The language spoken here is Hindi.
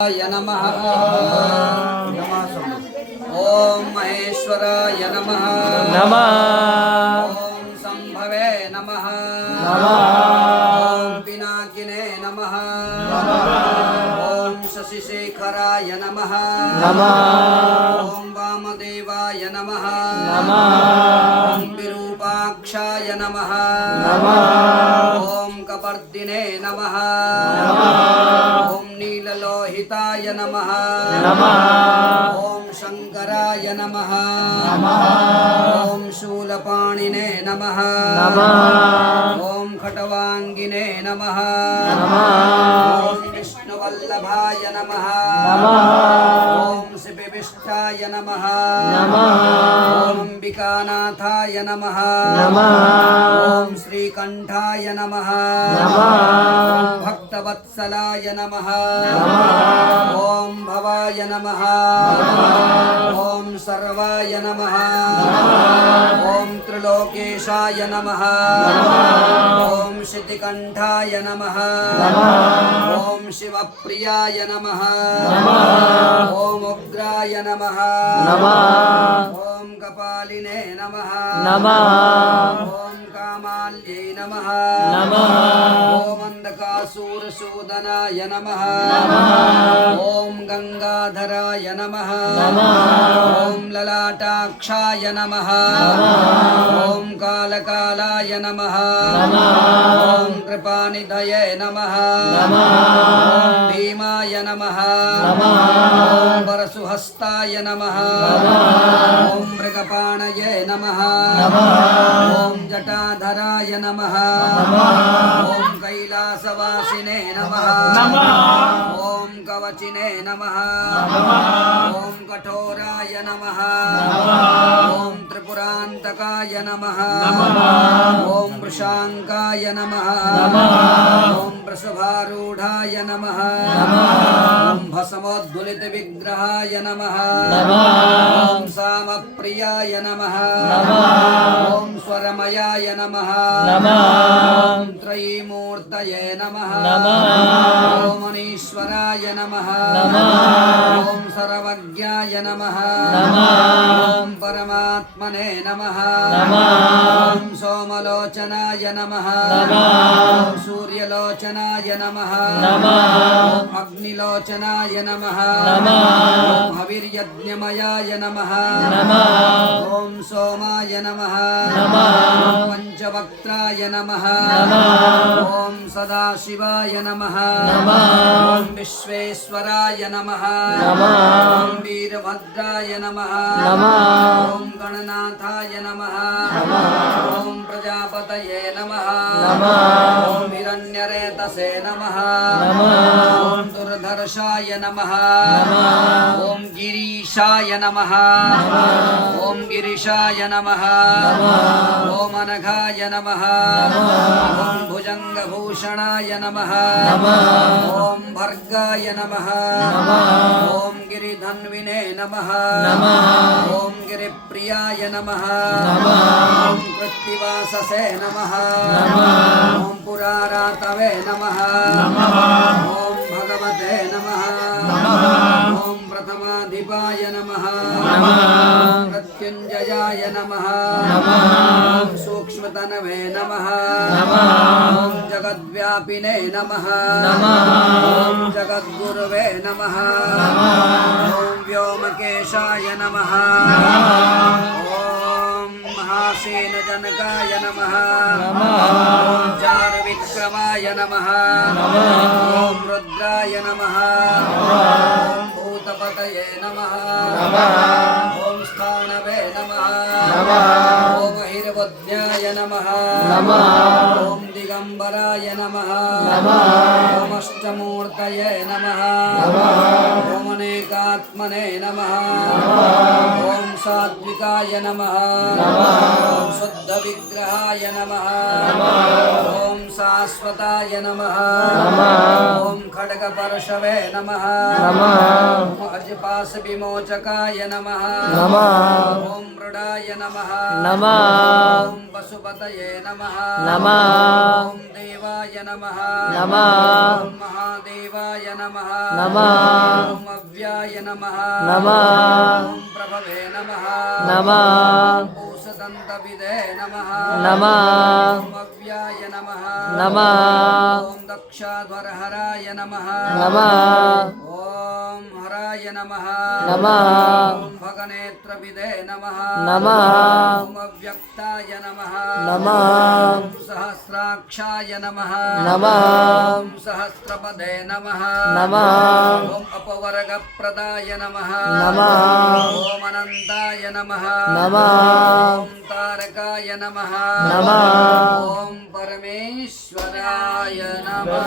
नमः। ओम महेश्वराय नमः। ओम संभवे नमः। ओम पिनाकिने नमः। ओम शशिशेखराय नमः। ओम वामदेवाय नमः। ओम विरूपाक्षाय नमः। ओम कपर्दिने नमः। ओम नीललोहिताय नमः। ओम शंकराय नमः। ओम शूलपाणिने नमः। ओम खटवांगिने नमः। ओम विष्णुवल्लभाय नमः। ओम शिवविष्टाय नमः। ओम अंबिकानाथाय नमः। ओम श्रीकंठाय नमः। ओम भक्तवत्सलाय नमः। ओम भवाय नमः। ओम सर्वाय नमः। ओम त्रिलोकेशाय नमः। ओम शितिकंठाय नमः। ओम शिवप्रियाय नमः। ओम उग्राय नमः। ओम कपालिने नमः। ओम कामाल्यै नमः। ओम अंधकासुरसूदनाय नमः। ओम गंगाधराय नमः। ओम ललाटाक्षाय नमः। ओम कालकालाय नमः। ओम कृपानिधये नमः। ओम भीमाय नमः। ओम परशुहस्ताय नमः। ओम मृगपाणये नमः। ओम जटाधराय नमः। ओम कैलासवासिने नमः। ओम कवचिने नमः। ओम कठोराय नमः। ओम त्रिपुरांतकाय नमः। ओम वृषांकाय नमः। ओम वृषभारूढ़ाय नमः। ओम भस्मोद्दुलित विग्रहाय नमः। ओम सामप्रियाय नमः। ओम स्वरमयाय नमः। ओम त्रयीमूर्तये नमः। ओम अनीश्वराय नमः। ओम सर्वज्ञाय नमः। ओम परमात्मने नमः। ओम सोमलोचनाय नमः। ओम सूर्यलोचनाय नमः। ओम अग्निलोचनाय नमः। ओम हविर्यज्ञमयाय नमः। ओम सोमाय नमः। ओम पंचवक्त्राय नमः। ओम सदाशिवाय नमः। ओम विश्वेश्वराय नमः। ओम वीरभद्राय नमः। ओम गणनाथाय नमः। ओम प्रजापतये नमः। ओम हिरण्यरेतसे नमः। ओम दुर्धर्षाय नमः। ओम गिरीशाय नमः। ओम गिरिशाय नमः। ओम अनघाय नमः। ओम भुजंगभूषणाय नमः। ओम भर्गाय नमः। ओम गिरिधन्विने नमः। ओम गिरिप्रियाय नमः। ओम कृत्तिवाससे नमः। ओम पुरारातवे नमः। ओम भगवते नमः। ओम प्रथमाधिपाय नमः। ओम प्रत्युञ्जयाय नमः। ओम सूक्ष्मतनवे नमः। ओम जगद्व्यापिने नमः। ओम जगद्गुरुवे नमः। ओम व्योमकेशाय नमः। ओम महासेनजनकाय नमः। ओम चारुविक्रमाय नमः। ओम रुद्राय नमः। ओम भूतपतये नमः। ओम स्थानवे नमः। ओम हिरवद्याय नमः। ओम दिगंबराय नमः। ओम अष्टमूर्तये नमः। ओम अनेकात्मने नमः। ओम सात्विकाय नमः ॐ शुद्धविग्रहाय नमः ॐ शाश्वताय नमः ॐ खड्गपर्शवे नमः ॐ अर्जपाशविमोचकाय नमः ॐ मृडाय नमः ॐ पशुपतये नमः ॐ देवाय नमः ॐ महादेवाय नमः ॐ अव्याय नमः ॐ प्रभवे नमः ॐ पूषदन्तविदे नमः ॐ अव्याय नमः ॐ दक्षाध्वरहराय नमः ॐ हराय नमः ॐ भगनेत्रविदे नमः ॐ अव्यक्ताय नमः ॐ सहस्राक्षाय नमः ॐ सहस्रपदे नमः ॐ अपवर्गप्रदाय नमः ॐ अनन्ताय नमः ॐ तारकाय नमः ॐ परमेश्वराय नमः।